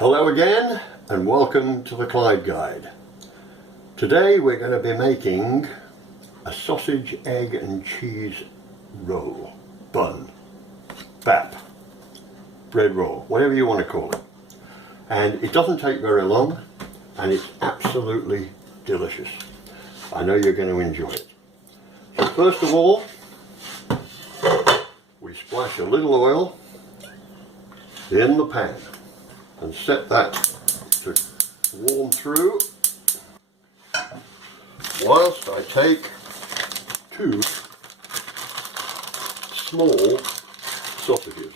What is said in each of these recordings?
Hello again and welcome to the Clyde Guide. Today we're going to be making a sausage, egg and cheese roll, bun, bap, bread roll, whatever you want to call it. And it doesn't take very long and it's absolutely delicious. I know you're going to enjoy it. So first of all, we splash a little oil in the pan and set that to warm through whilst I take two small sausages.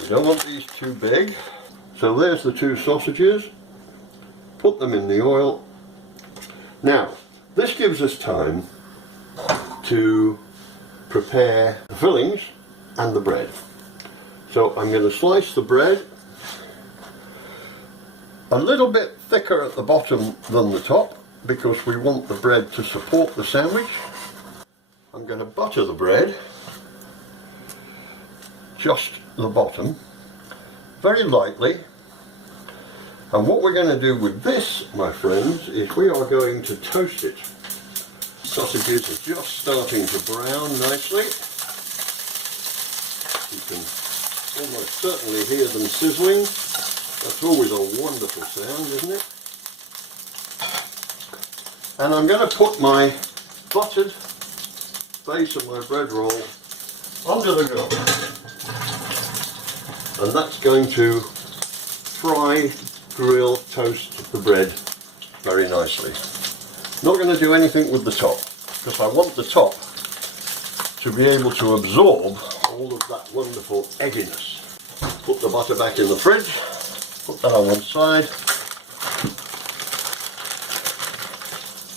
You don't want these too big. So there's the two sausages. Put them in the oil. Now, this gives us time to prepare the fillings and the bread. So I'm going to slice the bread a little bit thicker at the bottom than the top because we want the bread to support the sandwich. I'm going to butter the bread, just the bottom, very lightly. And what we're going to do with this, my friends, is we are going to toast it. Sausages are just starting to brown nicely. You can almost certainly hear them sizzling. That's always a wonderful sound, isn't it? And I'm going to put my buttered base of my bread roll under the grill. And that's going to fry, grill, toast the bread very nicely. Not going to do anything with the top because I want the top to be able to absorb all of that wonderful egginess. Put the butter back in the fridge, put that on one side,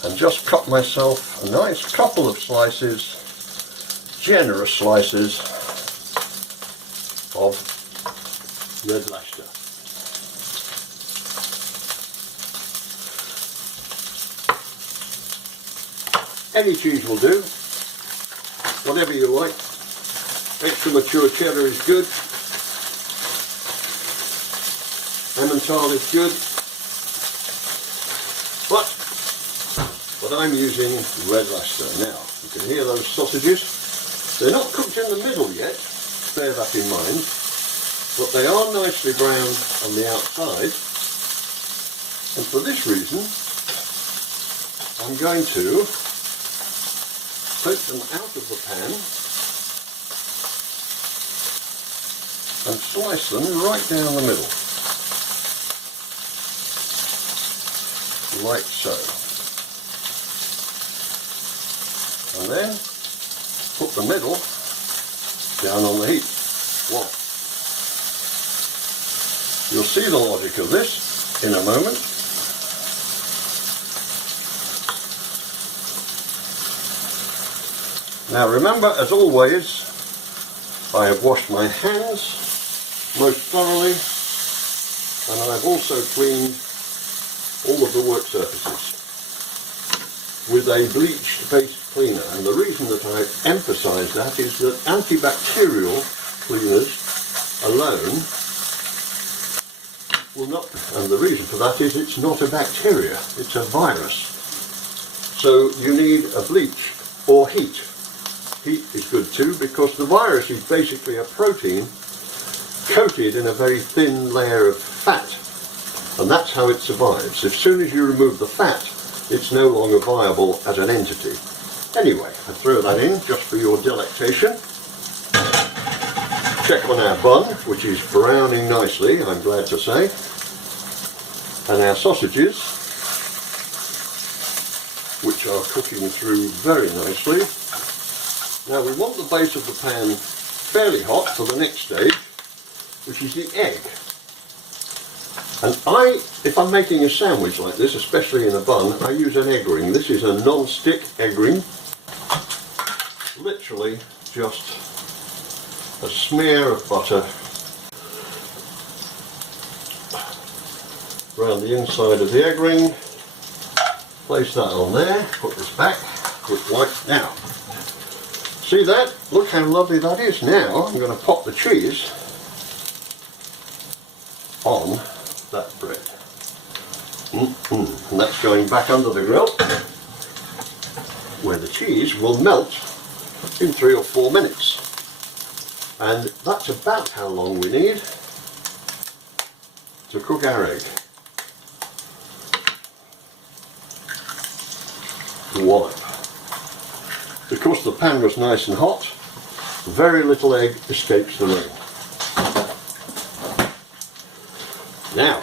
and just cut myself a nice couple of slices, generous slices of red Leicester. Any cheese will do, whatever you like. Extra mature cheddar is good. Emmental is good. But I'm using red Leicester. Now, you can hear those sausages. They're not cooked in the middle yet, bear that in mind. But they are nicely browned on the outside. And for this reason, I'm going to take them out of the pan and slice them right down the middle, like so. And then put the middle down on the heat. Wow. You'll see the logic of this in a moment. Now remember, as always, I have washed my hands most thoroughly and I've also cleaned all of the work surfaces with a bleached base cleaner. And the reason that I emphasise that is that antibacterial cleaners alone will not, and the reason for that is it's not a bacteria, it's a virus. So you need a bleach or heat. Heat is good too because the virus is basically a protein coated in a very thin layer of fat, and that's how it survives. As soon as you remove the fat, it's no longer viable as an entity. Anyway, I throw that in just for your delectation. Check on our bun, which is browning nicely, I'm glad to say, and our sausages, which are cooking through very nicely. Now we want the base of the pan fairly hot for the next stage, which is the egg. And if I'm making a sandwich like this, especially in a bun, I use an egg ring. This is a non-stick egg ring. Literally just a smear of butter around the inside of the egg ring. Place that on there, put this back, quick wipe. Now, see that? Look how lovely that is. Now I'm going to pop the cheese on that bread. And that's going back under the grill, where the cheese will melt in 3 or 4 minutes. And that's about how long we need to cook our egg. Voila. Because the pan was nice and hot, very little egg escapes the ring. Now,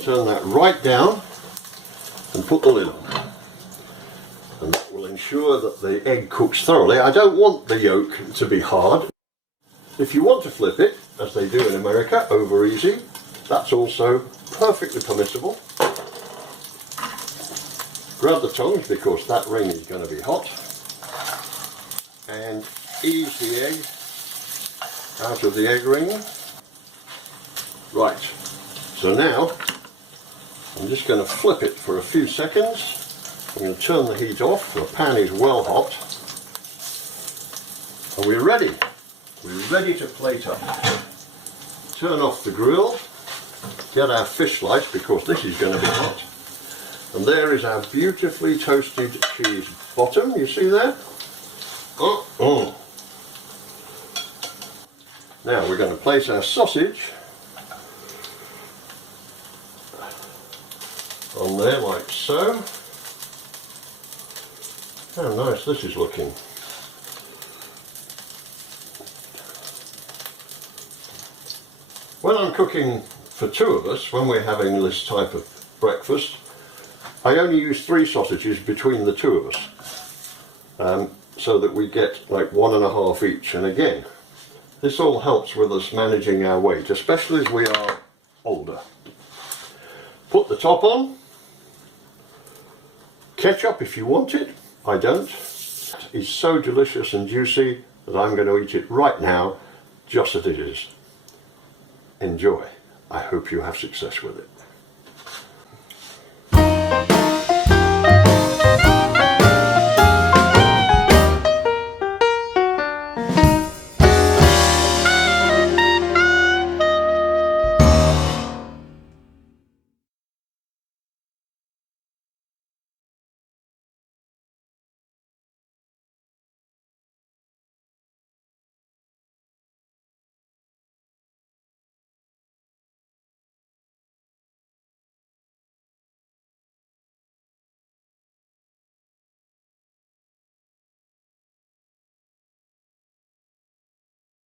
turn that right down and put the lid on. And that will ensure that the egg cooks thoroughly. I don't want the yolk to be hard. If you want to flip it, as they do in America, over easy, that's also perfectly permissible. Grab the tongs, because that ring is going to be hot, and ease the egg out of the egg ring. Right, so now I'm just going to flip it for a few seconds. I'm going to turn the heat off. The pan is well hot. And we're ready. We're ready to plate up. Turn off the grill. Get our fish slice, because this is going to be hot. And there is our beautifully toasted cheese bottom. You see there? Now we're going to place our sausage on there like so. How nice this is looking. When I'm cooking for 2 of us, when we're having this type of breakfast, I only use 3 sausages between the 2 of us, so that we get like 1.5 each. And again, this all helps with us managing our weight, especially as we are older. Put the top on. Ketchup if you want it. I don't. It's so delicious and juicy that I'm going to eat it right now, just as it is. Enjoy. I hope you have success with it.